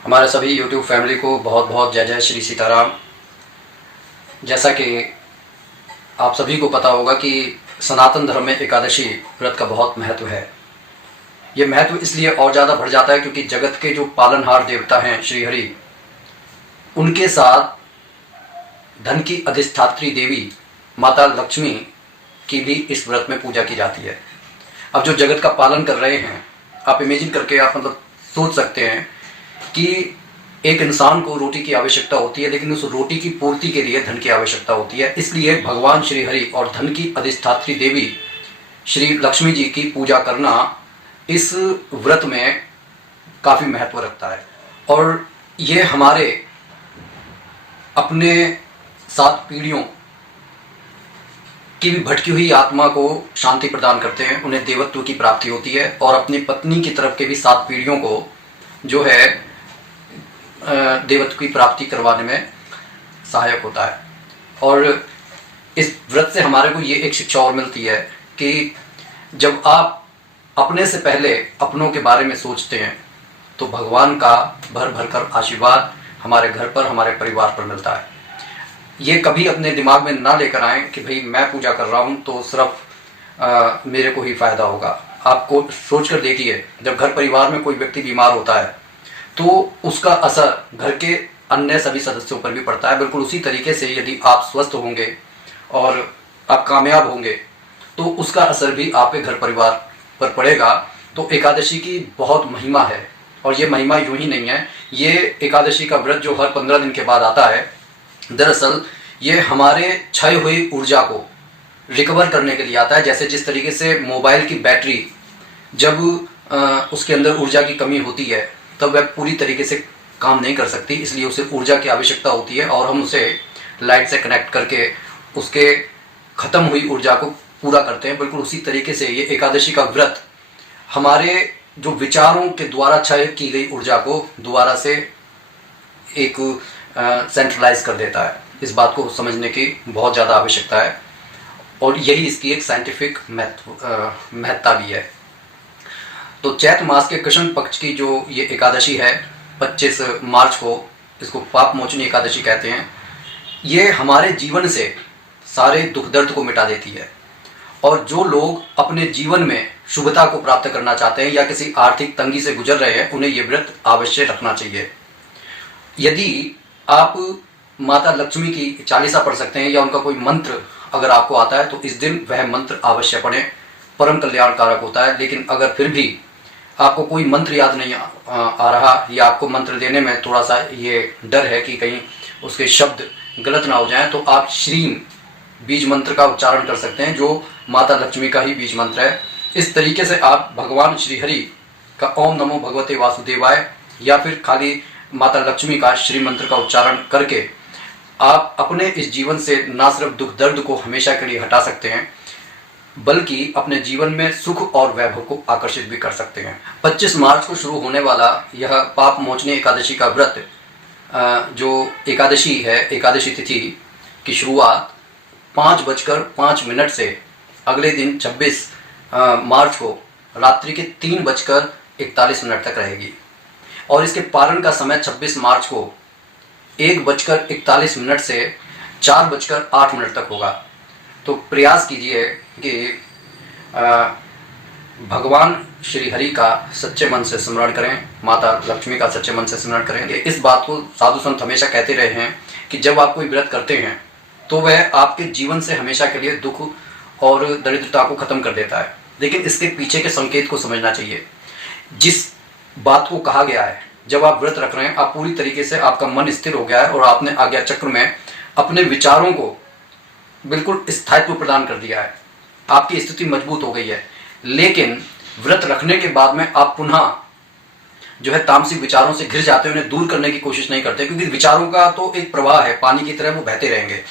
हमारे सभी YouTube family को बहुत बहुत जय जय श्री सीताराम। जैसा कि आप सभी को पता होगा कि सनातन धर्म में एकादशी व्रत का बहुत महत्व है। ये महत्व इसलिए और ज़्यादा बढ़ जाता है क्योंकि जगत के जो पालनहार देवता हैं श्री हरि, उनके साथ धन की अधिष्ठात्री देवी माता लक्ष्मी की भी इस व्रत में पूजा की जाती है। अब जो जगत का पालन कर रहे हैं, आप इमेजिन करके आप सोच सकते हैं कि एक इंसान को रोटी की आवश्यकता होती है, लेकिन उस रोटी की पूर्ति के लिए धन की आवश्यकता होती है। इसलिए भगवान श्री हरि और धन की अधिष्ठात्री देवी श्री लक्ष्मी जी की पूजा करना इस व्रत में काफ़ी महत्व रखता है। और ये हमारे अपने 7 पीढ़ियों की भी भटकी हुई आत्मा को शांति प्रदान करते हैं, उन्हें देवत्व की प्राप्ति होती है और अपनी पत्नी की तरफ के भी 7 पीढ़ियों को जो है देवत्व की प्राप्ति करवाने में सहायक होता है। और इस व्रत से हमारे को ये एक शिक्षा और मिलती है कि जब आप अपने से पहले अपनों के बारे में सोचते हैं तो भगवान का भर भर कर आशीर्वाद हमारे घर पर, हमारे परिवार पर मिलता है। ये कभी अपने दिमाग में ना लेकर आएँ कि भाई मैं पूजा कर रहा हूँ तो सिर्फ मेरे को ही फायदा होगा। आपको सोच कर देखिए, जब घर परिवार में कोई व्यक्ति बीमार होता है तो उसका असर घर के अन्य सभी सदस्यों पर भी पड़ता है। बिल्कुल उसी तरीके से यदि आप स्वस्थ होंगे और आप कामयाब होंगे तो उसका असर भी आपके घर परिवार पर पड़ेगा। तो एकादशी की बहुत महिमा है, और ये महिमा यूं ही नहीं है। ये एकादशी का व्रत जो हर 15 दिन के बाद आता है, दरअसल ये हमारे क्षय हुई ऊर्जा को रिकवर करने के लिए आता है। जैसे जिस तरीके से मोबाइल की बैटरी जब उसके अंदर ऊर्जा की कमी होती है तब वह पूरी तरीके से काम नहीं कर सकती, इसलिए उसे ऊर्जा की आवश्यकता होती है और हम उसे लाइट से कनेक्ट करके उसके ख़त्म हुई ऊर्जा को पूरा करते हैं। बिल्कुल उसी तरीके से ये एकादशी का व्रत हमारे जो विचारों के द्वारा क्षय की गई ऊर्जा को दोबारा से एक सेंट्रलाइज कर देता है। इस बात को समझने की बहुत ज़्यादा आवश्यकता है और यही इसकी एक साइंटिफिक महत्ता भी है। तो चैत्र मास के कृष्ण पक्ष की जो ये एकादशी है 25 मार्च को, इसको पाप मोचनी एकादशी कहते हैं। ये हमारे जीवन से सारे दुख दर्द को मिटा देती है और जो लोग अपने जीवन में शुभता को प्राप्त करना चाहते हैं या किसी आर्थिक तंगी से गुजर रहे हैं, उन्हें ये व्रत अवश्य रखना चाहिए। यदि आप माता लक्ष्मी की चालीसा पढ़ सकते हैं या उनका कोई मंत्र अगर आपको आता है तो इस दिन वह मंत्र अवश्य पढ़ें, परम कल्याणकारक होता है। लेकिन अगर फिर भी आपको कोई मंत्र याद नहीं आ रहा या आपको मंत्र देने में थोड़ा सा ये डर है कि कहीं उसके शब्द गलत ना हो जाएं, तो आप श्रीम बीज मंत्र का उच्चारण कर सकते हैं, जो माता लक्ष्मी का ही बीज मंत्र है। इस तरीके से आप भगवान श्री हरि का ओम नमो भगवते वासुदेवाय या फिर खाली माता लक्ष्मी का श्री मंत्र का उच्चारण करके आप अपने इस जीवन से ना सिर्फ दुख दर्द को हमेशा के लिए हटा सकते हैं, बल्कि अपने जीवन में सुख और वैभव को आकर्षित भी कर सकते हैं। 25 मार्च को शुरू होने वाला यह पाप मोचनी एकादशी का व्रत, जो एकादशी है, एकादशी तिथि की शुरुआत 5:05 से अगले दिन 26 मार्च को रात्रि के 3:41 तक रहेगी और इसके पारण का समय 26 मार्च को 1:41 से 4:08 तक होगा। तो प्रयास कीजिए कि भगवान श्री हरि का सच्चे मन से स्मरण करें, माता लक्ष्मी का सच्चे मन से स्मरण करेंगे। इस बात को साधु संत हमेशा कहते रहे हैं कि जब आप कोई व्रत करते हैं तो वह आपके जीवन से हमेशा के लिए दुख और दरिद्रता को खत्म कर देता है। लेकिन इसके पीछे के संकेत को समझना चाहिए। जिस बात को कहा गया है, जब आप व्रत रख रहे हैं, आप पूरी तरीके से आपका मन स्थिर हो गया है और आपने आज्ञा चक्र में अपने विचारों को बिल्कुल स्थायित्व प्रदान कर दिया है, आपकी स्थिति मजबूत हो गई है। लेकिन व्रत रखने के बाद में आप पुनः जो है तामसिक विचारों से घिर जाते हैं, उन्हें दूर करने की कोशिश नहीं करते, क्योंकि विचारों का तो एक प्रवाह है, पानी की तरह वो बहते रहेंगे।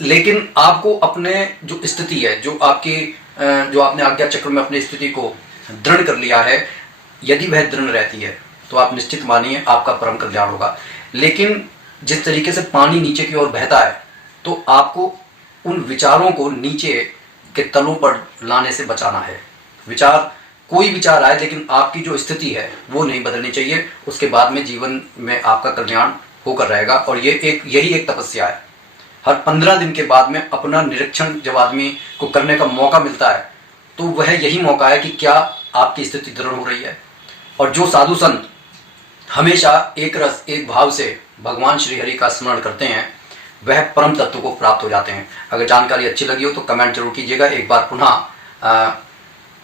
लेकिन आपको अपने जो स्थिति है, जो आपने आज्ञा चक्र में अपनी स्थिति को दृढ़ कर लिया है, यदि वह दृढ़ रहती है तो आप निश्चित मानिए आपका परम कल्याण होगा। लेकिन जिस तरीके से पानी नीचे की ओर बहता है, तो आपको उन विचारों को नीचे के तलों पर लाने से बचाना है। विचार कोई विचार आए, लेकिन आपकी जो स्थिति है वो नहीं बदलनी चाहिए। उसके बाद में जीवन में आपका कल्याण होकर रहेगा। और यही एक तपस्या है। हर 15 दिन के बाद में अपना निरीक्षण जब आदमी को करने का मौका मिलता है, तो वह यही मौका है कि क्या आपकी स्थिति दृढ़ हो रही है। और जो साधु संत हमेशा एक रस एक भाव से भगवान श्री हरि का स्मरण करते हैं, वह परम तत्व को प्राप्त हो जाते हैं। अगर जानकारी अच्छी लगी हो तो कमेंट जरूर कीजिएगा। एक बार पुनः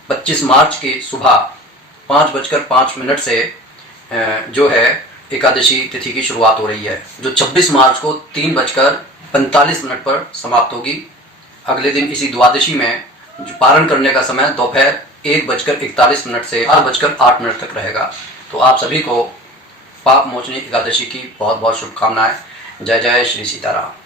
25 मार्च की सुबह 5:05 से जो है एकादशी तिथि की शुरुआत हो रही है, जो 26 मार्च को 3:45 पर समाप्त होगी। अगले दिन इसी द्वादशी में जो पारण करने का समय दोपहर 1:41 से 4:08 तक रहेगा। तो आप सभी को पाप मोचनी एकादशी की बहुत बहुत शुभकामनाएं। जय जय श्री सीताराम।